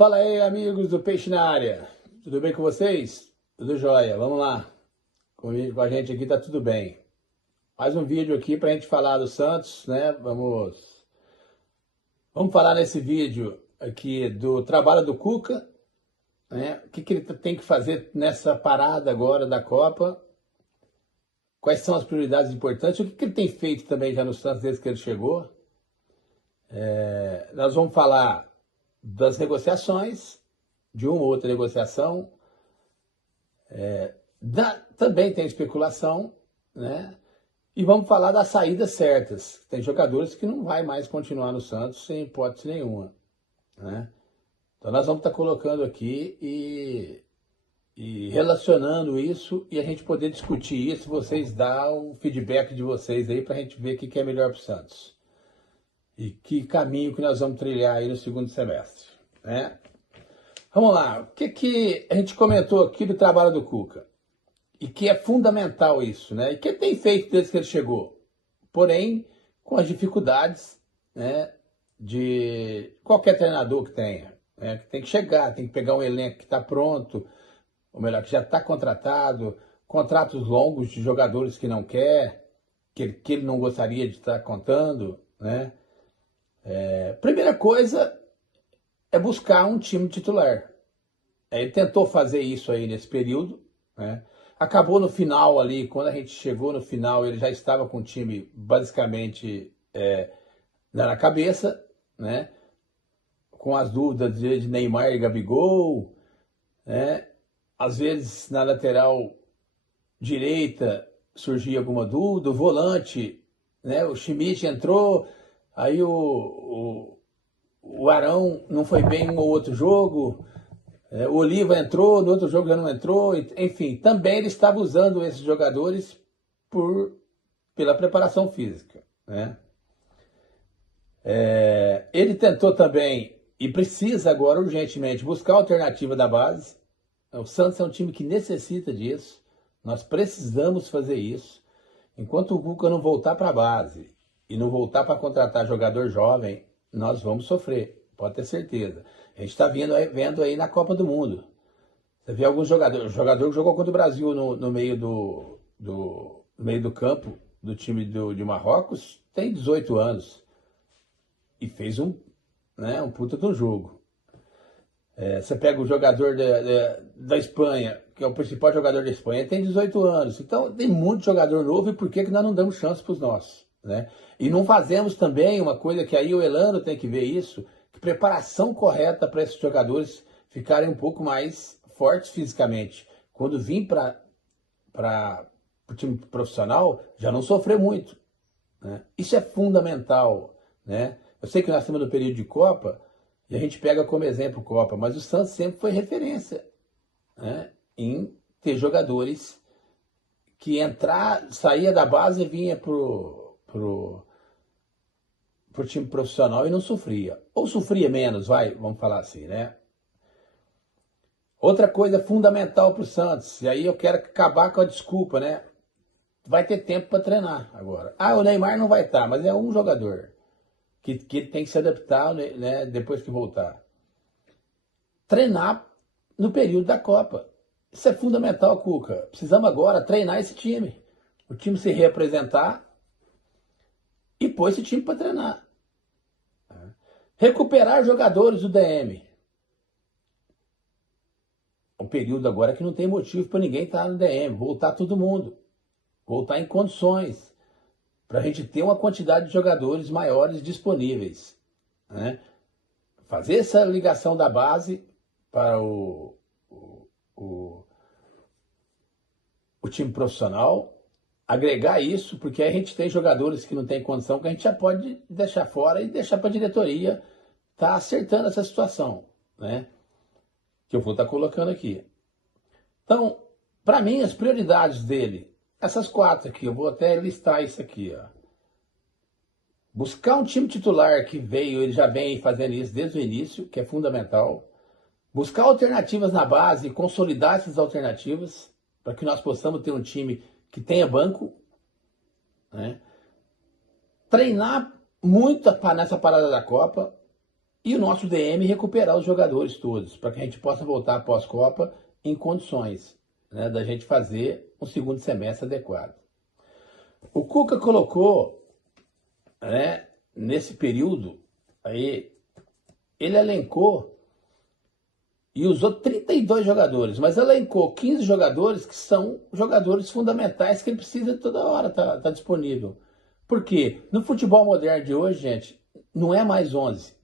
Fala aí, amigos do Peixe na Área. Tudo bem com vocês? Tudo jóia. Vamos lá. Com a gente aqui tá tudo bem. Mais um vídeo aqui para a gente falar do Santos, né? Vamos falar nesse vídeo aqui do trabalho do Cuca, né? O que ele tem que fazer nessa parada agora da Copa. Quais são as prioridades importantes? O que ele tem feito também já no Santos desde que ele chegou. Nós vamos falar das negociações, de uma ou outra negociação. Também tem especulação, né? E vamos falar das saídas certas. Tem jogadores que não vai mais continuar no Santos sem hipótese nenhuma, né? Então nós vamos estar colocando aqui e relacionando isso e a gente poder discutir isso, vocês dar o feedback de vocês aí para a gente ver o que é melhor para o Santos. E que caminho que nós vamos trilhar aí no segundo semestre, né? Vamos lá, o que a gente comentou aqui do trabalho do Cuca? E que é fundamental isso, né? E que ele tem feito desde que ele chegou. Porém, com as dificuldades, né, de qualquer treinador que tenha, né? Que tem que chegar, tem que pegar um elenco que está pronto, ou melhor, que já está contratado, contratos longos de jogadores que não quer, que ele não gostaria de estar contando, né? Primeira coisa é buscar um time titular. Ele tentou fazer isso aí nesse período, né? Acabou no final ali, quando a gente chegou no final, ele já estava com o time basicamente na cabeça, né? Com as dúvidas de Neymar e Gabigol, né? Às vezes na lateral direita surgia alguma dúvida, o volante, né? O Schmidt entrou, aí o Arão não foi bem em um ou outro jogo, o Oliva entrou, no outro jogo já não entrou, enfim, também ele estava usando esses jogadores pela preparação física, né? Ele tentou também, e precisa agora urgentemente, buscar a alternativa da base. O Santos é um time que necessita disso, nós precisamos fazer isso. Enquanto o Cuca não voltar para a base e não voltar para contratar jogador jovem, nós vamos sofrer, pode ter certeza. A gente está vendo aí na Copa do Mundo. Você vê alguns jogadores, o jogador que jogou contra o Brasil no meio no meio do campo do time de Marrocos, tem 18 anos. E fez um puta de um jogo. Você pega o jogador da Espanha, que é o principal jogador da Espanha, tem 18 anos. Então tem muito jogador novo, e por que nós não damos chance para os nossos, né? E não fazemos também uma coisa que aí o Elano tem que ver isso, que preparação correta para esses jogadores ficarem um pouco mais fortes fisicamente. Quando vir para o time profissional, já não sofrer muito, né? Isso é fundamental, né? Eu sei que nós estamos no período de Copa, e a gente pega como exemplo Copa, mas o Santos sempre foi referência, né, em ter jogadores que saía da base e vinha pro time profissional e não sofria. Ou sofria menos, vamos falar assim, né? Outra coisa fundamental para o Santos, e aí eu quero acabar com a desculpa, né? Vai ter tempo para treinar agora. O Neymar não vai estar, mas é um jogador que tem que se adaptar, né, depois que voltar. Treinar no período da Copa. Isso é fundamental, Cuca. Precisamos agora treinar esse time. O time se reapresentar e pôr esse time para treinar. Recuperar jogadores do DM. Um período agora que não tem motivo para ninguém estar no DM. Voltar todo mundo. Voltar em condições, para a gente ter uma quantidade de jogadores maiores disponíveis, né? Fazer essa ligação da base para o time profissional, agregar isso, porque aí a gente tem jogadores que não tem condição, que a gente já pode deixar fora e deixar para a diretoria estar acertando essa situação, né? Que eu vou estar colocando aqui. Então, para mim, as prioridades dele, essas 4 aqui, eu vou até listar isso aqui, ó. Buscar um time titular que ele já vem fazendo isso desde o início, que é fundamental. Buscar alternativas na base e consolidar essas alternativas, para que nós possamos ter um time que tenha banco, né? Treinar muito nessa parada da Copa, E o nosso DM recuperar os jogadores todos, para que a gente possa voltar após Copa em condições, né, da gente fazer um segundo semestre adequado. O Cuca colocou, né, nesse período, aí, ele elencou e usou 32 jogadores, mas elencou 15 jogadores que são jogadores fundamentais que ele precisa toda hora tá disponível. Por quê? No futebol moderno de hoje, gente, não é mais 11.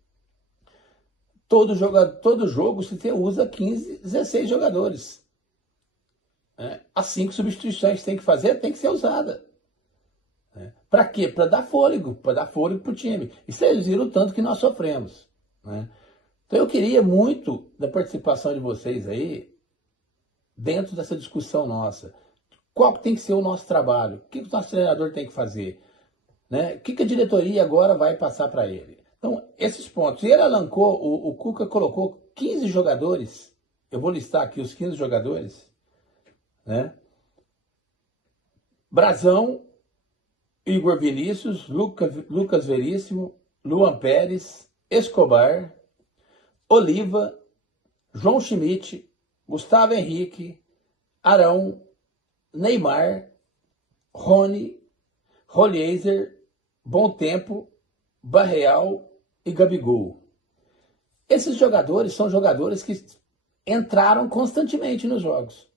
Todo jogo você usa 15, 16 jogadores. As 5 substituições que tem que fazer tem que ser usada. Para quê? Para dar fôlego para o time. E vocês viram o tanto que nós sofremos. Então eu queria muito da participação de vocês aí, dentro dessa discussão nossa. Qual tem que ser o nosso trabalho? O que o nosso treinador tem que fazer? O que a diretoria agora vai passar para ele? Então, esses pontos. E ele alancou, o Cuca colocou 15 jogadores, eu vou listar aqui os 15 jogadores, Brazão, Igor Vinícius, Lucas Veríssimo, Luan Pérez, Escobar, Oliva, João Schmidt, Gustavo Henrique, Arão, Neymar, Rony, Roliezer, Bom Tempo, Barreal e Gabigol. Esses jogadores são jogadores que entraram constantemente nos jogos.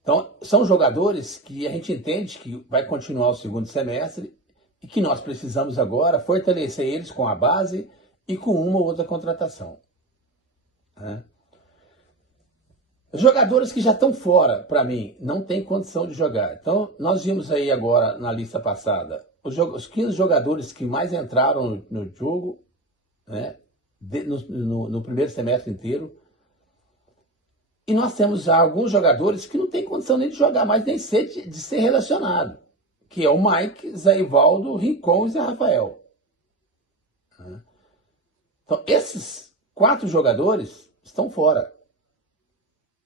Então, são jogadores que a gente entende que vai continuar o segundo semestre e que nós precisamos agora fortalecer eles com a base e com uma ou outra contratação. Jogadores que já estão fora, para mim, não tem condição de jogar. Então, nós vimos aí agora, na lista passada, os 15 jogadores que mais entraram no jogo, no primeiro semestre inteiro. E nós temos já alguns jogadores que não têm condição nem de jogar mais, nem de ser relacionado. Que é o Mike, Zé Ivaldo, Rincon e Zé Rafael. Então, esses 4 jogadores estão fora.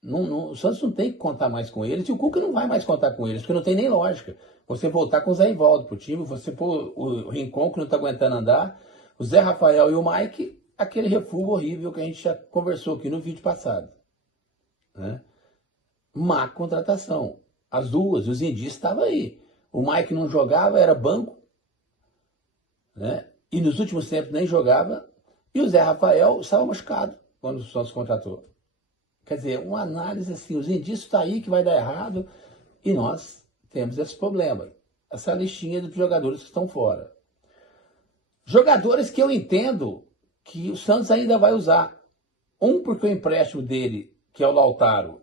O Santos não tem que contar mais com eles, e o Cuca não vai mais contar com eles, porque não tem nem lógica. Você voltar com o Zé Ivaldo pro time, você pôr o Rincon, que não está aguentando andar, o Zé Rafael e o Mike, aquele refúgio horrível que a gente já conversou aqui no vídeo passado. Má contratação. As duas, os indícios estavam aí. O Mike não jogava, era banco, e nos últimos tempos nem jogava, e o Zé Rafael estava machucado quando o Santos contratou. Quer dizer, uma análise assim, os indícios estão aí que vai dar errado, e nós temos esse problema. Essa listinha de jogadores que estão fora. Jogadores que eu entendo que o Santos ainda vai usar. Porque o empréstimo dele, que é o Lautaro,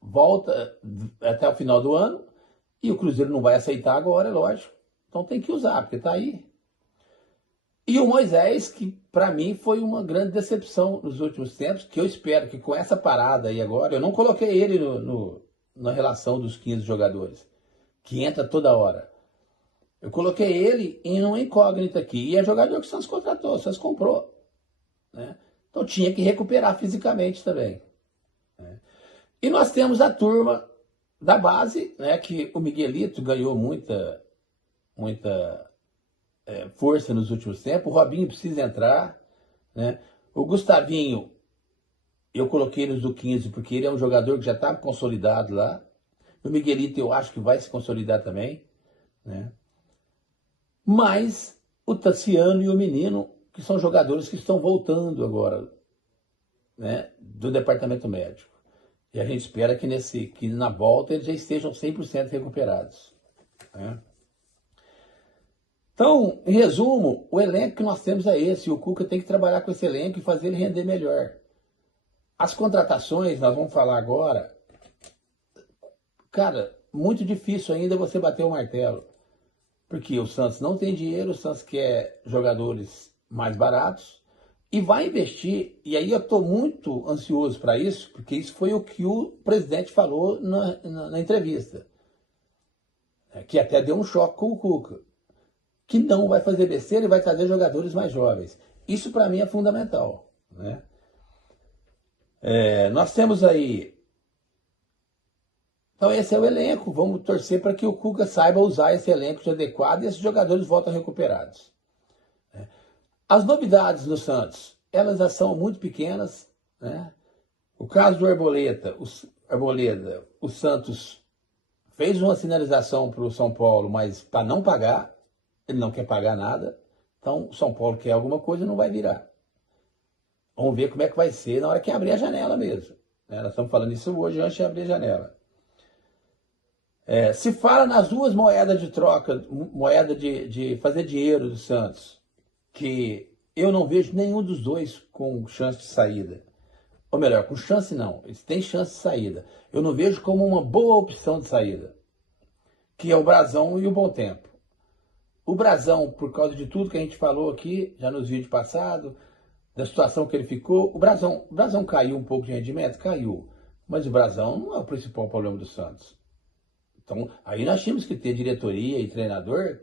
volta até o final do ano, e o Cruzeiro não vai aceitar agora, é lógico. Então tem que usar, porque está aí. E o Moisés, que para mim foi uma grande decepção nos últimos tempos, que eu espero que com essa parada aí agora, eu não coloquei ele na relação dos 15 jogadores, que entra toda hora. Eu coloquei ele em uma incógnita aqui, e é jogador que o Santos contratou, o Santos comprou. Então tinha que recuperar fisicamente também. E nós temos a turma da base, que o Miguelito ganhou muita força nos últimos tempos. O Robinho precisa entrar. O Gustavinho, eu coloquei nos do 15 porque ele é um jogador que já está consolidado lá. O Miguelito eu acho que vai se consolidar também. Mas o Tassiano e o Menino, que são jogadores que estão voltando agora, do departamento médico. E a gente espera que na volta eles já estejam 100% recuperados. Então, em resumo, o elenco que nós temos é esse. O Cuca tem que trabalhar com esse elenco e fazer ele render melhor. As contratações, nós vamos falar agora. Cara, muito difícil ainda você bater o martelo. Porque o Santos não tem dinheiro, o Santos quer jogadores mais baratos. E vai investir, e aí eu estou muito ansioso para isso, porque isso foi o que o presidente falou na entrevista. Que até deu um choque com o Cuca. Que não vai fazer besteira e vai trazer jogadores mais jovens. Isso para mim é fundamental. Nós temos aí... Então esse é o elenco, vamos torcer para que o Cuca saiba usar esse elenco de adequado e esses jogadores voltem recuperados. As novidades no Santos, elas já são muito pequenas, né? O caso do Arboleda, o Santos fez uma sinalização para o São Paulo, mas para não pagar, ele não quer pagar nada, então o São Paulo quer alguma coisa e não vai virar. Vamos ver como é que vai ser na hora que abrir a janela mesmo, né? Nós estamos falando isso hoje antes de abrir a janela. Se fala nas duas moedas de troca, moeda de fazer dinheiro do Santos, que eu não vejo nenhum dos dois com chance de saída. Ou melhor, com chance não, eles têm chance de saída. Eu não vejo como uma boa opção de saída, que é o Brasão e o Bom Tempo. O Brasão, por causa de tudo que a gente falou aqui, já nos vídeos passados, da situação que ele ficou, o Brasão caiu um pouco de rendimento? Caiu. Mas o Brasão não é o principal problema do Santos. Então, aí nós tínhamos que ter diretoria e treinador.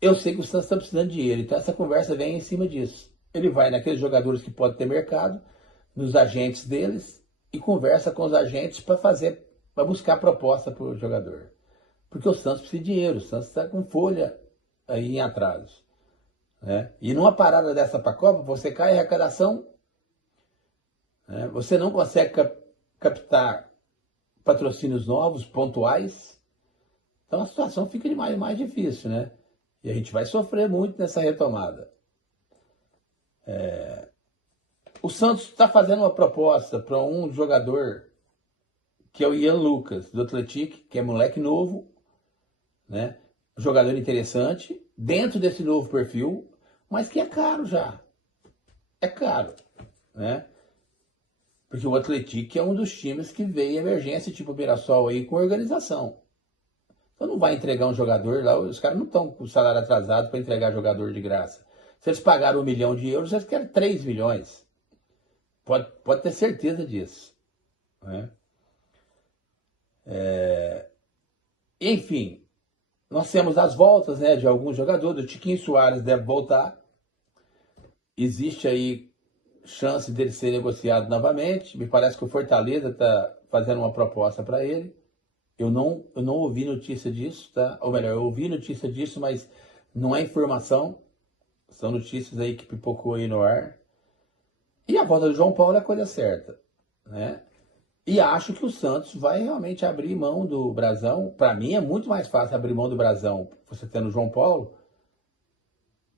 Eu sei que o Santos está precisando de dinheiro, então essa conversa vem em cima disso. Ele vai naqueles jogadores que podem ter mercado, nos agentes deles, e conversa com os agentes para buscar proposta para o jogador. Porque o Santos precisa de dinheiro, o Santos está com folha aí em atraso, né? E numa parada dessa para a Copa, você cai em arrecadação, né? Você não consegue captar patrocínios novos, pontuais, então a situação fica de mais difícil, né? E a gente vai sofrer muito nessa retomada. O Santos está fazendo uma proposta para um jogador que é o Ian Lucas, do Atlético, que é moleque novo, né? Um jogador interessante, dentro desse novo perfil, mas que é caro já. É caro, né? Porque o Atlético é um dos times que veio em emergência, tipo o Mirassol aí, com organização. Então não vai entregar um jogador lá, os caras não estão com o salário atrasado para entregar jogador de graça. Se eles pagaram 1 milhão de euros, eles querem 3 milhões. Pode ter certeza disso, né? Enfim, nós temos as voltas, né, de alguns jogadores. O Tiquinho Soares deve voltar. Existe aí chance dele ser negociado novamente. Me parece que o Fortaleza está fazendo uma proposta para ele. Eu não ouvi notícia disso, tá? Ou melhor, eu ouvi notícia disso, mas não é informação. São notícias aí que pipocou aí no ar. E a volta do João Paulo é a coisa certa, né? E acho que o Santos vai realmente abrir mão do Brasão. Para mim é muito mais fácil abrir mão do Brasão, você tendo o João Paulo,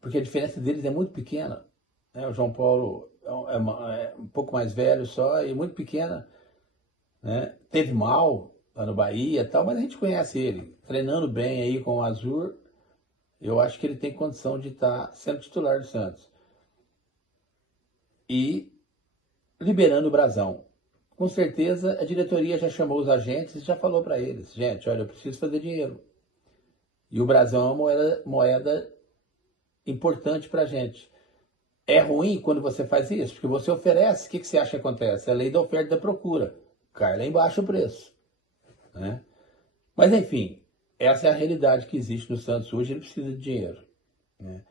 porque a diferença deles é muito pequena, né? O João Paulo é um pouco mais velho só e muito pequena, né? Teve mal lá no Bahia e tal, mas a gente conhece ele. Treinando bem aí com o Azul, eu acho que ele tem condição de estar sendo titular do Santos. E liberando o Brasão. Com certeza a diretoria já chamou os agentes e já falou para eles: gente, olha, eu preciso fazer dinheiro. E o Brasão é uma moeda importante para a gente. É ruim quando você faz isso, porque você oferece, o que você acha que acontece? É a lei da oferta e da procura. Cai lá embaixo o preço, né? Mas enfim, essa é a realidade que existe no Santos hoje, ele precisa de dinheiro, né?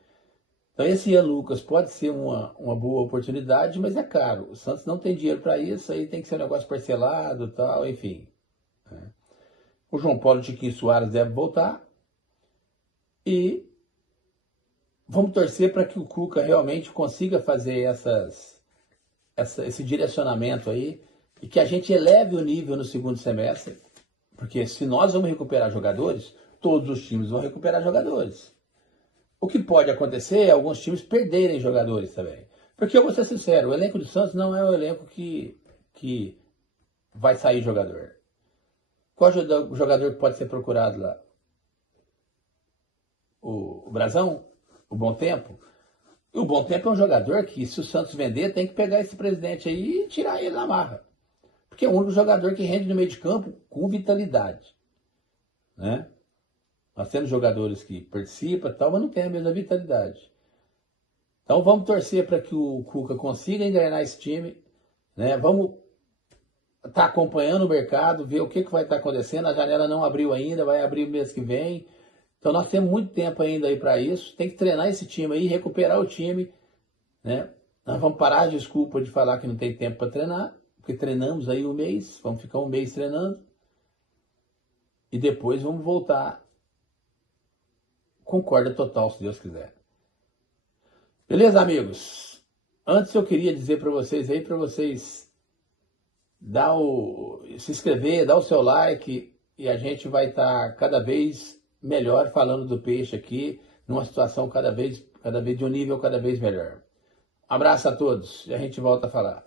Então esse Ian Lucas pode ser uma boa oportunidade, mas é caro. O Santos não tem dinheiro para isso, aí tem que ser um negócio parcelado e tal, enfim, né? O João Paulo Tiquinho Soares deve voltar e vamos torcer para que o Cuca realmente consiga fazer esse direcionamento aí e que a gente eleve o nível no segundo semestre, porque se nós vamos recuperar jogadores, todos os times vão recuperar jogadores. O que pode acontecer é alguns times perderem jogadores também. Porque eu vou ser sincero, o elenco do Santos não é um elenco que vai sair jogador. Qual jogador que pode ser procurado lá? O Brasão? O Bom Tempo? E o Bom Tempo é um jogador que, se o Santos vender, tem que pegar esse presidente aí e tirar ele na marra. Porque é o único jogador que rende no meio de campo com vitalidade, né? Nós temos jogadores que participam e tal, mas não tem a mesma vitalidade. Então vamos torcer para que o Cuca consiga engrenar esse time, né? Vamos estar acompanhando o mercado, ver o que vai estar acontecendo. A janela não abriu ainda, vai abrir o mês que vem. Então nós temos muito tempo ainda aí para isso. Tem que treinar esse time aí, recuperar o time, né? Nós vamos parar de desculpa de falar que não tem tempo para treinar, porque treinamos aí um mês, vamos ficar um mês treinando. E depois vamos voltar com corda total, se Deus quiser. Beleza, amigos? Antes eu queria dizer para vocês aí, para vocês se inscrever, dar o seu like e a gente vai estar cada vez melhor falando do peixe aqui, numa situação cada vez de um nível cada vez melhor. Abraço a todos e a gente volta a falar.